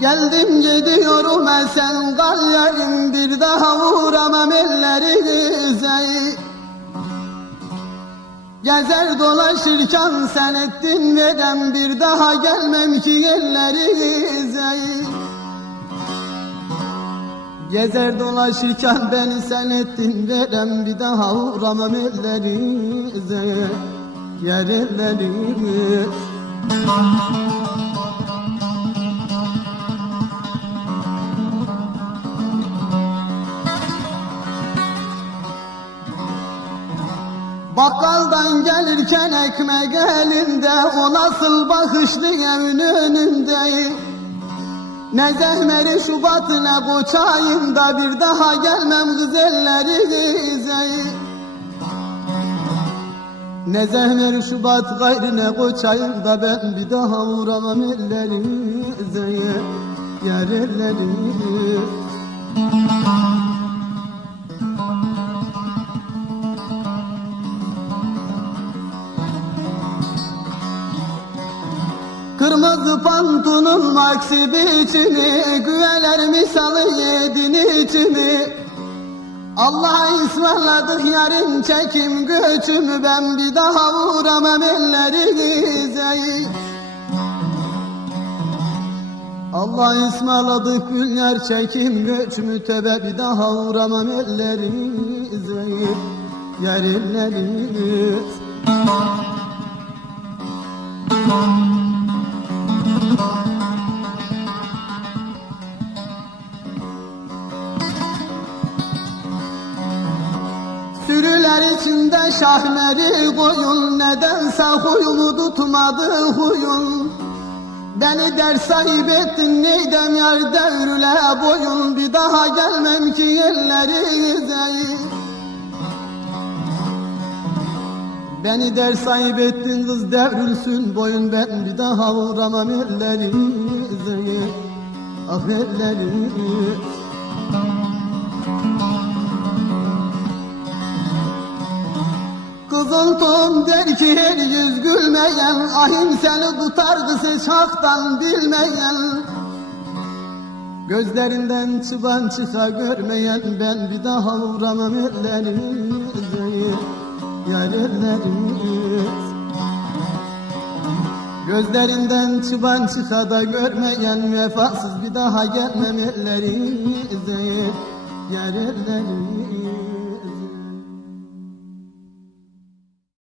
Geldim gidiyorum esen kal yerim bir daha vuramam ellerinize Gezer dolaşırken sen ettin verem bir daha gelmem ki ellerinize Gezer dolaşırken beni sen ettin verem bir daha uğramam ellerinize Yer ellerinize Bakkaldan gelirken ekmek elinde O nasıl bakışlı evin önünde. Ne zehmeri şubatı ne bu çayında Bir daha gelmem kız ellerinize Ne zehmeri şubat gayrı ne bu çayında Ben bir daha uğramam ellerinize Yer ellerinize Kırmızı pantolonun maksi biçimi Güveler misalı yedin içimi. Allah'a ısmarladık yarın çekim göçümü Ben bir daha vuramam ellerinize. Allah'a ısmarladık günler çekim göçümü Tebe bir daha vuramam ellerinize. Yer Sürüler içinde şahmeri koyun Nedense huyumu tutmadı huyun. Beni der sahip ettin neydem yar devrüle boyun. Bir daha gelmem ki yerlerinize Beni der sahip ettin kız devrilsin boyun. Ben bir daha uğramam ellerinize Ah ellerinize Tom der ki her yüz gülmeyen Ahim seni tutar kızı çaktan bilmeyen. Gözlerinden çıban çıka görmeyen Ben bir daha uğramam ellerinize Yar ellerinize Gözlerinden çıban çıka da görmeyen Vefasız bir daha gelmem ellerinize Yar ellerinize